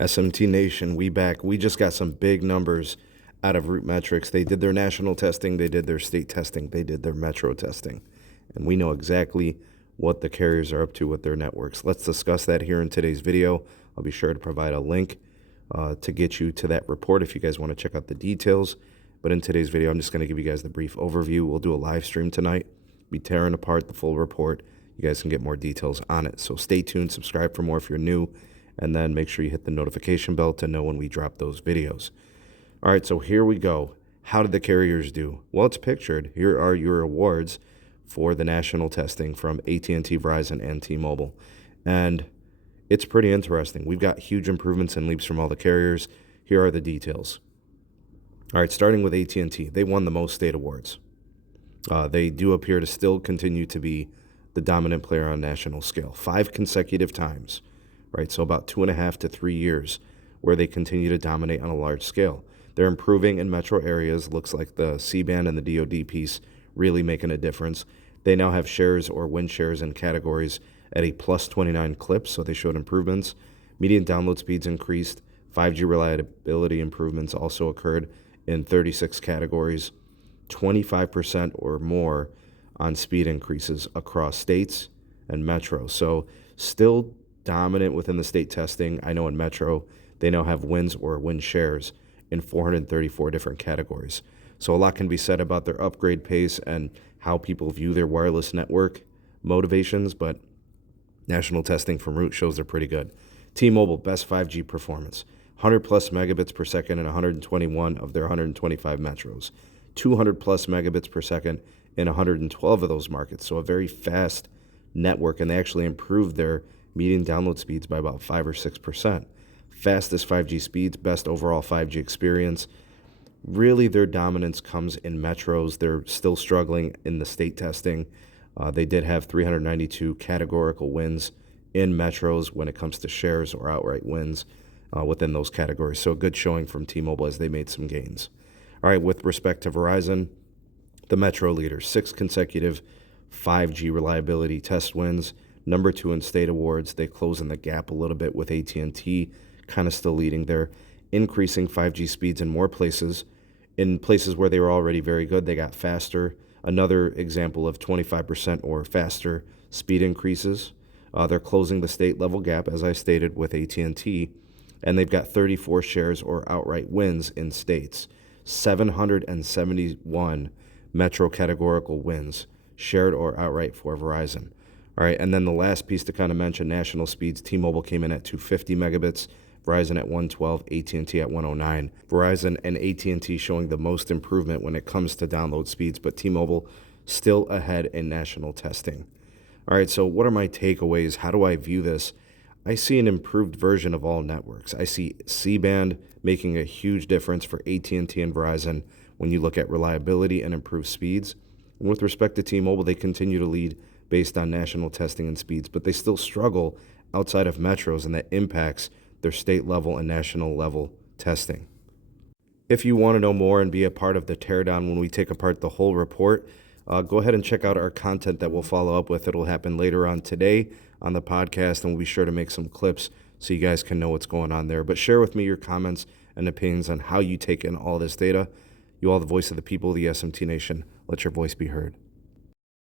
SMT Nation, we back. We just got some big numbers out of Root Metrics. They did their national testing, they did their state testing, they did their metro testing. And we know exactly what the carriers are up to with their networks. Let's discuss that here in today's video. I'll be sure to provide a link to get you to that report if you guys want to check out the details. But in today's video, I'm just going to give you guys the brief overview. We'll do a live stream tonight, be tearing apart the full report. You guys can get more details on it. So stay tuned, subscribe for more if you're new, and then make sure you hit the notification bell to know when we drop those videos. All right, so here we go. How did the carriers do? Well, it's pictured. Here are your awards for the national testing from AT&T, Verizon, and T-Mobile. And it's pretty interesting. We've got huge improvements and leaps from all the carriers. Here are the details. All right, starting with AT&T. They won the most state awards. They do appear to still continue to be the dominant player on a national scale. 5 consecutive times, right? So about 2.5 to 3 years where they continue to dominate on a large scale. They're improving in metro areas. Looks like the C-band and the DoD piece really making a difference. They now have shares or win shares in categories at a plus 29 clip, so they showed improvements. Median download speeds increased. 5G reliability improvements also occurred in 36 categories. 25% or more on speed increases across states and metro. So still dominant within the state testing. I know in metro, they now have wins or win shares in 434 different categories. So a lot can be said about their upgrade pace and how people view their wireless network motivations, but national testing from Root shows they're pretty good. T-Mobile, best 5G performance. 100 plus megabits per second in 121 of their 125 metros. 200 plus megabits per second in 112 of those markets. So a very fast network, and they actually improved their median download speeds by about 5 or 6%. Fastest 5G speeds, best overall 5G experience. Really, their dominance comes in metros. They're still struggling in the state testing. They did have 392 categorical wins in metros when it comes to shares or outright wins within those categories. So a good showing from T-Mobile as they made some gains. All right, with respect to Verizon, the metro leader, 6 consecutive 5G reliability test wins, number 2 in state awards. They close in the gap a little bit with AT&T, kind of still leading there. Increasing 5G speeds in more places. In places where they were already very good, they got faster. Another example of 25% or faster speed increases. They're closing the state level gap, as I stated, with AT&T, and they've got 34 shares or outright wins in states. 771 metro categorical wins, shared or outright for Verizon. All right, and then the last piece to kind of mention, national speeds. T-Mobile came in at 250 megabits, Verizon at 112, AT&T at 109. Verizon and AT&T showing the most improvement when it comes to download speeds, but T-Mobile still ahead in national testing. All right, so what are my takeaways? How do I view this? I see an improved version of all networks. I see C-band making a huge difference for AT&T and Verizon when you look at reliability and improved speeds. And with respect to T-Mobile, they continue to lead based on national testing and speeds, but they still struggle outside of metros, and that impacts their state level and national level testing. If you want to know more and be a part of the teardown when we take apart the whole report, go ahead and check out our content that we'll follow up with. It'll happen later on today on the podcast, and we'll be sure to make some clips so you guys can know what's going on there. But share with me your comments and opinions on how you take in all this data. You are the voice of the people, the SMT Nation. Let your voice be heard.